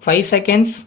5 seconds.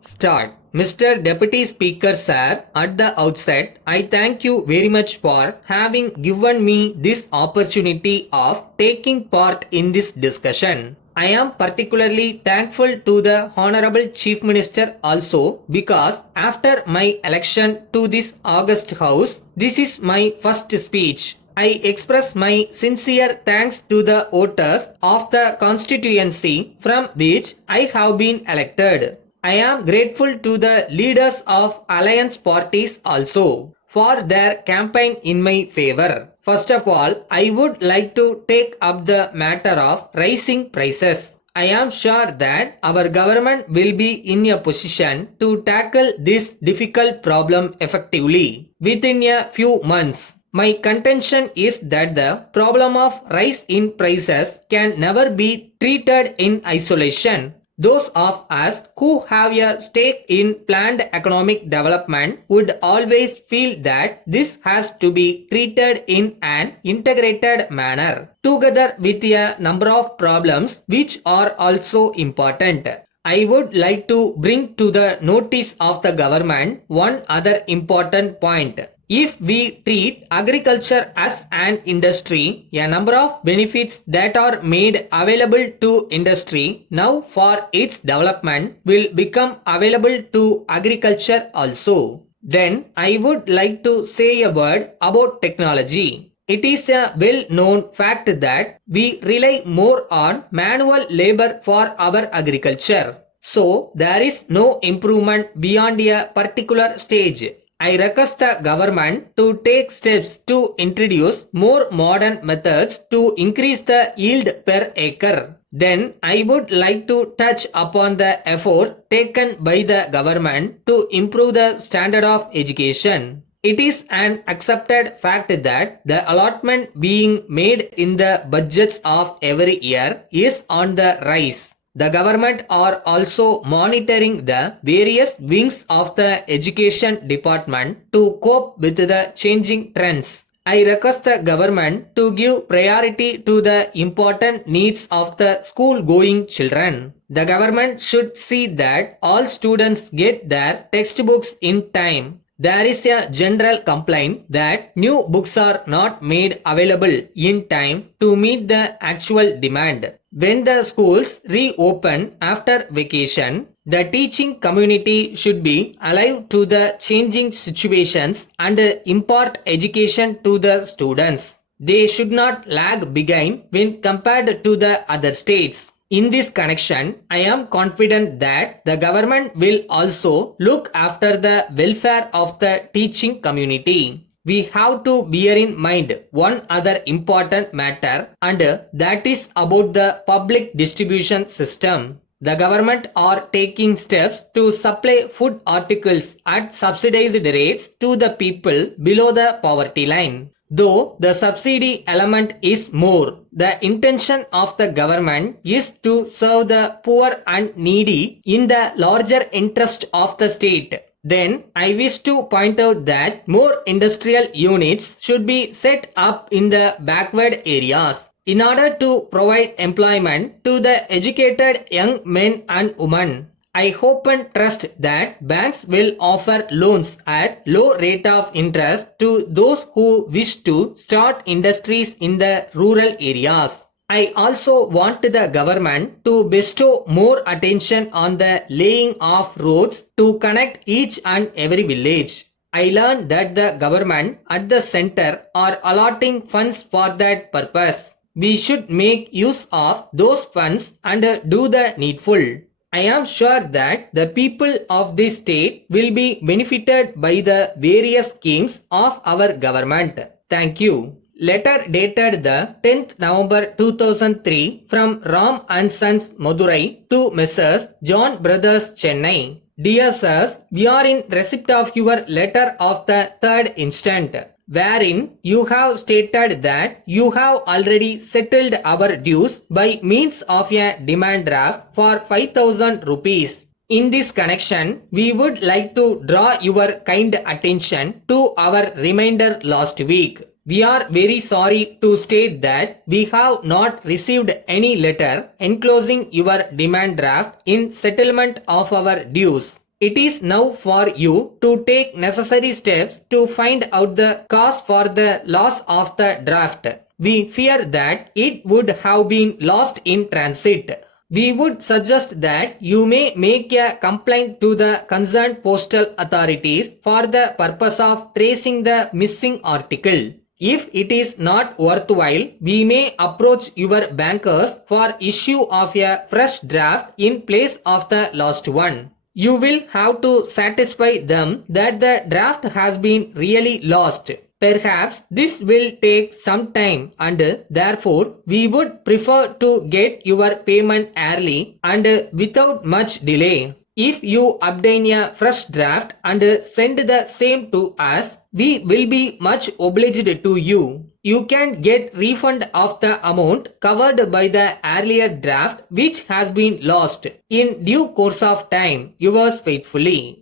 Start. Mr. Deputy Speaker Sir, at the outset, I thank you very much for having given me this opportunity of taking part in this discussion. I am particularly thankful to the Honorable Chief Minister also because after my election to this august house, this is my first speech. I express my sincere thanks to the voters of the constituency from which I have been elected. I am grateful to the leaders of alliance parties also for their campaign in my favor. First of all, I would like to take up the matter of rising prices. I am sure that our government will be in a position to tackle this difficult problem effectively within a few months. My contention is that the problem of rise in prices can never be treated in isolation. Those of us who have a stake in planned economic development would always feel that this has to be treated in an integrated manner, together with a number of problems which are also important. I would like to bring to the notice of the government one other important point. If we treat agriculture as an industry, a number of benefits that are made available to industry now for its development will become available to agriculture also. Then I would like to say a word about technology. It is a well-known fact that we rely more on manual labor for our agriculture. So there is no improvement beyond a particular stage. I request the government to take steps to introduce more modern methods to increase the yield per acre. Then I would like to touch upon the effort taken by the government to improve the standard of education. It is an accepted fact that the allotment being made in the budgets of every year is on the rise. The government are also monitoring the various wings of the education department to cope with the changing trends. I request the government to give priority to the important needs of the school-going children. The government should see that all students get their textbooks in time. There is a general complaint that new books are not made available in time to meet the actual demand. When the schools reopen after vacation, the teaching community should be alive to the changing situations and impart education to the students. They should not lag behind when compared to the other states. In this connection, I am confident that the government will also look after the welfare of the teaching community. We have to bear in mind one other important matter, and that is about the public distribution system. The government are taking steps to supply food articles at subsidized rates to the people below the poverty line. Though the subsidy element is more, the intention of the government is to serve the poor and needy in the larger interest of the state. Then I wish to point out that more industrial units should be set up in the backward areas in order to provide employment to the educated young men and women. I hope and trust that banks will offer loans at low rate of interest to those who wish to start industries in the rural areas. I also want the government to bestow more attention on the laying of roads to connect each and every village. I learned that the government at the center are allotting funds for that purpose. We should make use of those funds and do the needful. I am sure that the people of this state will be benefited by the various schemes of our government. Thank you. Letter dated the 10th November 2003 from Ram and Sons Madurai to Messrs. John Brothers Chennai. Dear Sirs, we are in receipt of your letter of the 3rd instant, wherein you have stated that you have already settled our dues by means of a demand draft for 5,000 rupees. In this connection, we would like to draw your kind attention to our reminder last week. We are very sorry to state that we have not received any letter enclosing your demand draft in settlement of our dues. It is now for you to take necessary steps to find out the cause for the loss of the draft. We fear that it would have been lost in transit. We would suggest that you may make a complaint to the concerned postal authorities for the purpose of tracing the missing article. If it is not worthwhile, we may approach your bankers for issue of a fresh draft in place of the lost one. You will have to satisfy them that the draft has been really lost. Perhaps this will take some time and therefore we would prefer to get your payment early and without much delay. If you obtain a fresh draft and send the same to us, we will be much obliged to you. You can get refund of the amount covered by the earlier draft which has been lost. In due course of time, yours faithfully.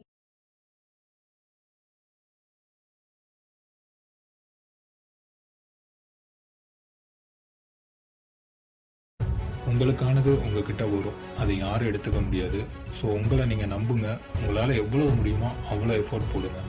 உங்களுக்கானது உங்ககிட்ட வரும், அதை யாரும் எடுத்துக்க முடியாது. So உங்களை நீங்கள் நம்புங்க. உங்களால் எவ்வளோ முடியுமோ அவ்வளோ எஃபோர்ட் போடுங்க.